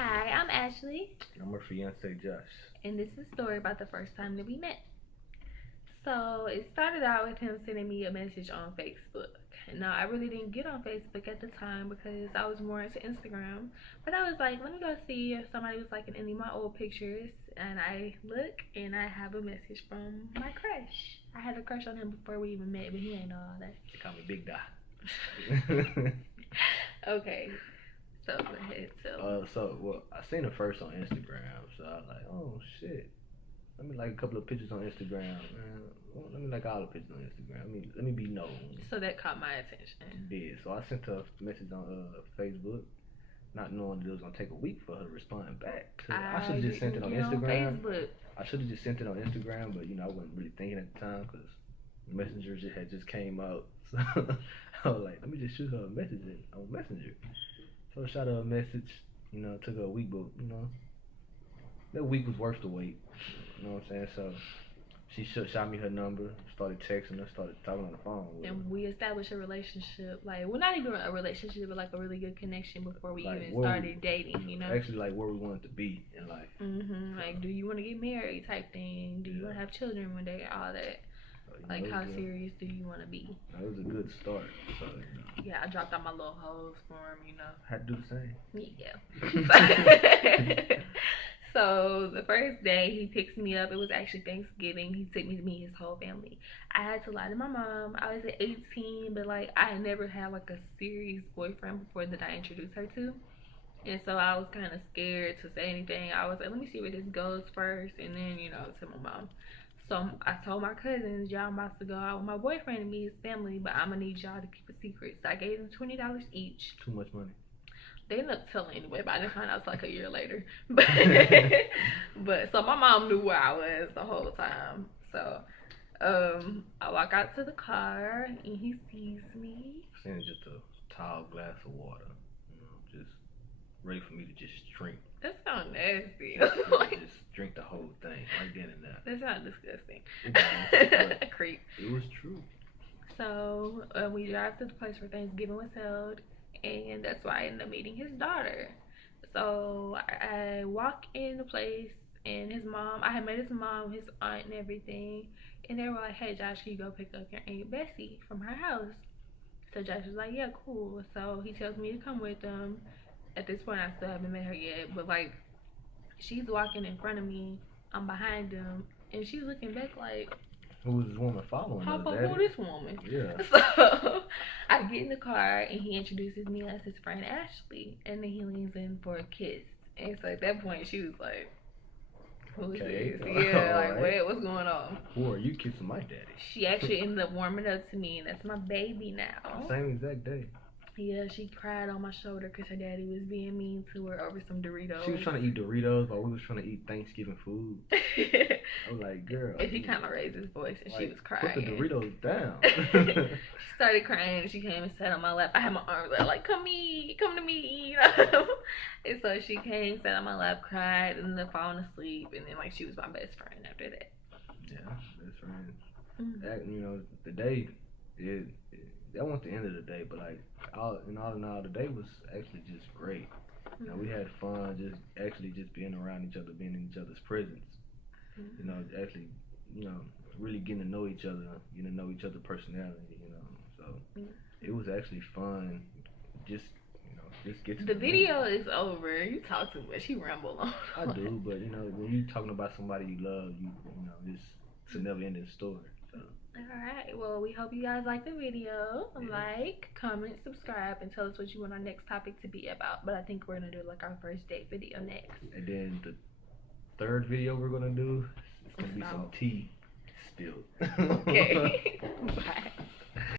Hi, I'm Ashley, I'm her fiance Josh. and this is a story about the first time that we met. So it started out with him sending me a message on Facebook. Now I really didn't get on Facebook at the time because I was more into Instagram. But I was like, let me go see if somebody was liking any of my old pictures. And I look and I have a message from my crush. I had a crush on him before we even met, but he ain't know all that. They call me Big Da. Okay, so go ahead. Well, I seen her first on Instagram, so I was like, oh shit. Let me like a couple of pictures on Instagram, man. Well, let me like all the pictures on Instagram. Let me be known. So that caught my attention. It did. So I sent her a message on Facebook, not knowing that it was gonna take a week for her to respond back. I should have just sent it on Instagram. I should have just sent it on Instagram, but I wasn't really thinking at the time because Messenger had just came out. So I was like, let me just shoot her a message on Messenger. So I shot her a message. It took her a week, but that week was worth the wait. You know what I'm saying? So she shot me her number, started texting her, started talking on the phone with her. And we established a relationship, not even a relationship, but like a really good connection before we even started dating, Actually, like where we wanted to be in life. Like, do you want to get married type thing? Do you want to have children one day? All that. Like, how serious do you want to be? It was a good start. So, yeah, I dropped out my little hoes for him, Had to do the same. Yeah. So the first day he picks me up, it was actually Thanksgiving. He took me to meet his whole family. I had to lie to my mom. I was at 18, but I had never had like a serious boyfriend before that I introduced her to. And so I was kind of scared to say anything. I was like, let me see where this goes first, and then to my mom. So I told my cousins, y'all about to go out with my boyfriend and meet his family, but I'm gonna need y'all to keep a secret. So I gave them $20 each. Too much money. They ended up telling anyway, but I didn't find out like a year later. But so my mom knew where I was the whole time. So I walk out to the car and he sees me. Seeing just a tall glass of water, just ready for me to just drink. That sounds nasty. Just drink the whole thing right then and there. That sounds disgusting. It was, Creep. It was true. So we drive to the place where Thanksgiving was held. And that's why I ended up meeting his daughter. So I walk in the place, and his mom, I had met his mom, his aunt, and everything. And they were like, hey, Josh, can you go pick up your Aunt Bessie from her house? So Josh was like, yeah, cool. So he tells me to come with them. At this point, I still haven't met her yet. But, she's walking in front of me. I'm behind him. And she's looking back like, who was this woman following us? Papa, who this woman? Yeah. So I get in the car and he introduces me as his friend Ashley, and then he leans in for a kiss. And so at that point she was like, "Who is this?" Yeah, like right. What's going on? Who are you kissing my daddy? She actually ended up warming up to me, and that's my baby now. Same exact day. Yeah, she cried on my shoulder because her daddy was being mean to her over some Doritos. She was trying to eat Doritos while we was trying to eat Thanksgiving food. I was like, girl. And he kind of raised his voice, and she was crying. Put the Doritos down. She started crying, and she came and sat on my lap. I had my arms out, like, come to me, And so she came, sat on my lap, cried, and then falling asleep. And then, she was my best friend after that. Yeah, best friend. That, the day, that wasn't the end of the day, but all in all, the day was actually just great. We had fun, just being around each other, being in each other's presence. Actually, really getting to know each other, getting to know each other's personality. So it was actually fun. Just get to the video is over. You talk too much. You ramble on. I do, but when you talking about somebody you love, it's a never ending story. So. Alright, well, we hope you guys like the video. Yeah. Like, comment, subscribe, and tell us what you want our next topic to be about. But I think we're going to do our first date video next. And then the third video we're going to do, it's going to be some tea spilled. Okay. Bye.